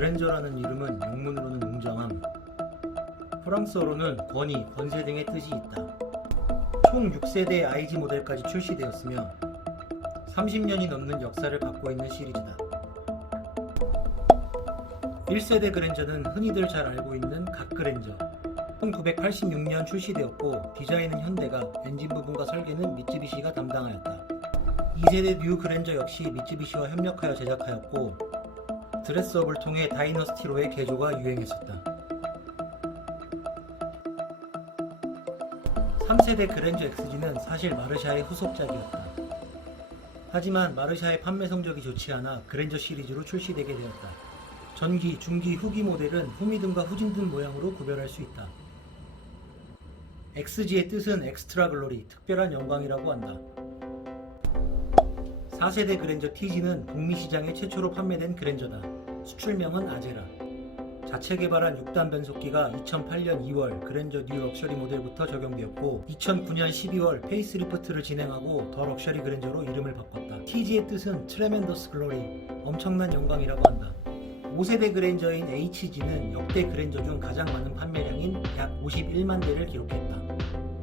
그랜저라는 이름은 영문으로는 웅장함, 프랑스어로는 권위, 권세 등의 뜻이 있다. 총 6세대 IG 모델까지 출시되었으며 30년이 넘는 역사를 갖고 있는 시리즈다. 1세대 그랜저는 흔히들 잘 알고 있는 각 그랜저. 1986년 출시되었고 디자인은 현대가, 엔진 부분과 설계는 미쯔비시가 담당하였다. 2세대 뉴 그랜저 역시 미쯔비시와 협력하여 제작하였고 드레스업을 통해 다이너스티로의 개조가 유행했었다. 3세대 그랜저 XG는 사실 마르샤의 후속작이었다. 하지만 마르샤의 판매 성적이 좋지 않아 그랜저 시리즈로 출시되게 되었다. 전기, 중기, 후기 모델은 후미등과 후진등 모양으로 구별할 수 있다. XG의 뜻은 엑스트라 글로리, 특별한 영광이라고 한다. 4세대 그랜저 TG는 북미 시장에 최초로 판매된 그랜저다. 수출명은 아제라. 자체 개발한 6단 변속기가 2008년 2월 그랜저 뉴 럭셔리 모델부터 적용되었고 2009년 12월 페이스리프트를 진행하고 더 럭셔리 그랜저로 이름을 바꿨다. TG의 뜻은 트레멘더스 글로리, 엄청난 영광이라고 한다. 5세대 그랜저인 HG는 역대 그랜저 중 가장 많은 판매량인 약 51만 대를 기록했다.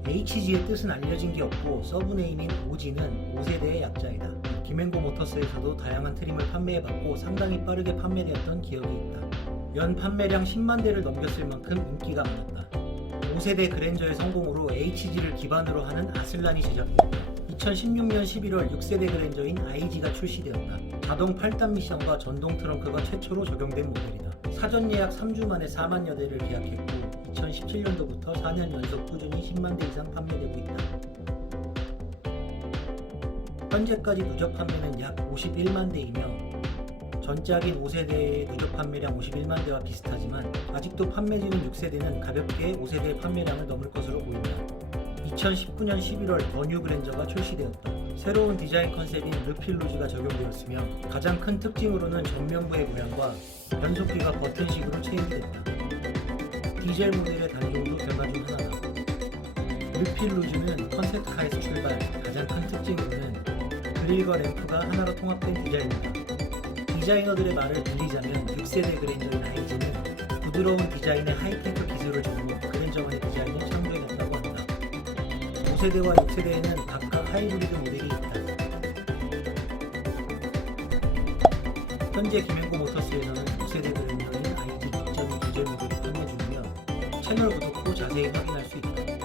HG의 뜻은 알려진 게 없고 서브네임인 OG는 5세대의 약자이다. 김행고 모터스에서도 다양한 트림을 판매해봤고 상당히 빠르게 판매되었던 기억이 있다. 연 판매량 10만 대를 넘겼을 만큼 인기가 많았다. 5세대 그랜저의 성공으로 HG를 기반으로 하는 아슬란이 제작되었다. 2016년 11월 6세대 그랜저인 IG가 출시되었다. 자동 8단 미션과 전동 트렁크가 최초로 적용된 모델이다. 사전 예약 3주 만에 4만여 대를 계약했고 2017년도부터 4년 연속 꾸준히 10만 대 이상 판매되고 있다. 현재까지 누적 판매는 약 51만 대이며 전작인 5세대의 누적 판매량 51만 대와 비슷하지만 아직도 판매중인 6세대는 가볍게 5세대의 판매량을 넘을 것으로 보인다. 2019년 11월 더뉴 그랜저가 출시되었다. 새로운 디자인 컨셉인 르필루즈가 적용되었으며 가장 큰 특징으로는 전면부의 모양과 변속기가 버튼식으로 체인됐다. 디젤 모델의 단종도 변화 중 하나다. 르필루즈는 컨셉카에서 출발, 그릴과 램프가 하나로 통합된 디자인이다. 디자이너들의 말을 빌리자면 6세대 그랜저인 IG는 부드러운 디자인의 하이테크 기술을 적용 그랜저만의 디자인을 창조해냈다고 한다. 5세대와 6세대에는 각각 하이브리드 모델이 있다. 현재 김행고 모터스에서는 6세대 그랜저인 IG 2.2 디젤 모델을 판매 중이며 채널 구독 후 자세히 확인할 수 있다.